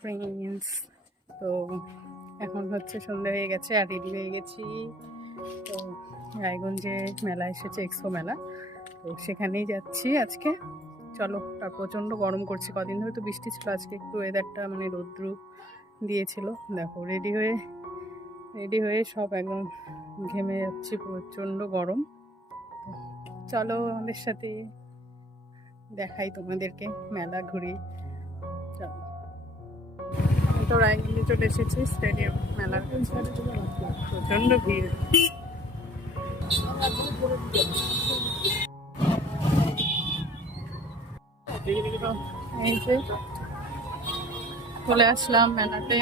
Friends, তো এখন হচ্ছে সন্ধ্যা হয়ে গেছে আর রেডি হয়ে গেছি। তো রায়গঞ্জে মেলা এসেছে, এক্সপো মেলা, তো সেখানেই যাচ্ছি আজকে। চলো। আর প্রচণ্ড গরম করছে, কদিন ধরে তো বৃষ্টি ছিল, আজকে একটু ওয়েদারটা মানে রৌদ্র দিয়েছিল। দেখো রেডি হয়ে সব একদম ঘেমে যাচ্ছি, প্রচণ্ড গরম। চলো আমাদের সাথে, দেখাই তোমাদেরকে মেলা ঘুরি। চলো। তো রায়গঞ্জে চলে এসেছি স্টেডিয়াম মেলার কাছে, প্রচণ্ড ভিড়। এই যে চলে আসলাম মেলাতে।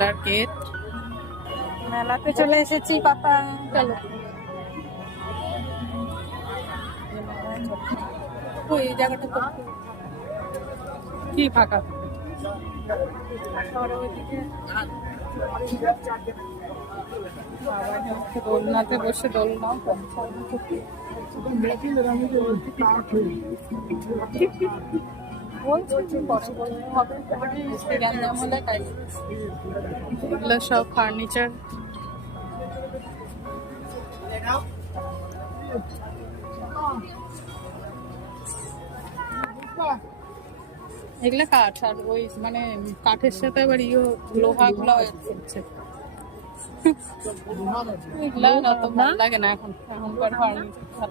মেলার গেট, মেলাতে চলে এসেছি পাপা। চলো। ওই জায়গাটা তো কি ফাঁকা, দোলনাতে বসে দোলনা এগুলো সব ফার্নিচার। এগুলো কাঠ, আর ওই মানে কাঠের সাথে আবার লোহা গুলো করছে। এগুলা অত ভালো লাগে না এখনকার ফার্নিচার।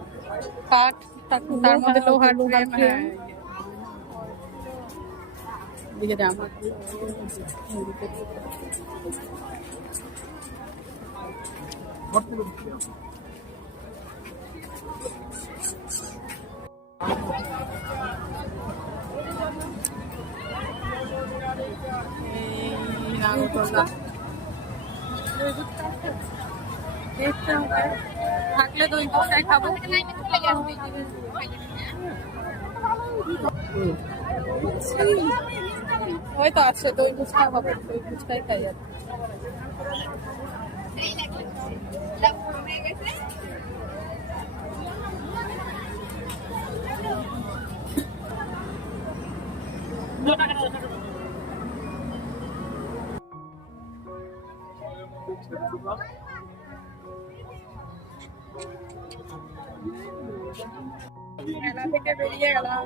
কাঠ, তার মধ্যে লোহার ফ্রেম। হ্যাঁ, দিকে জামা নাগরদোলনা থাকলে দই ফুচকাই খাবো। ওই তো আছে দই ফুচকা, হবে দই ফুচকাই খাই আর মেলা থেকে বেরিয়ে গেলাম।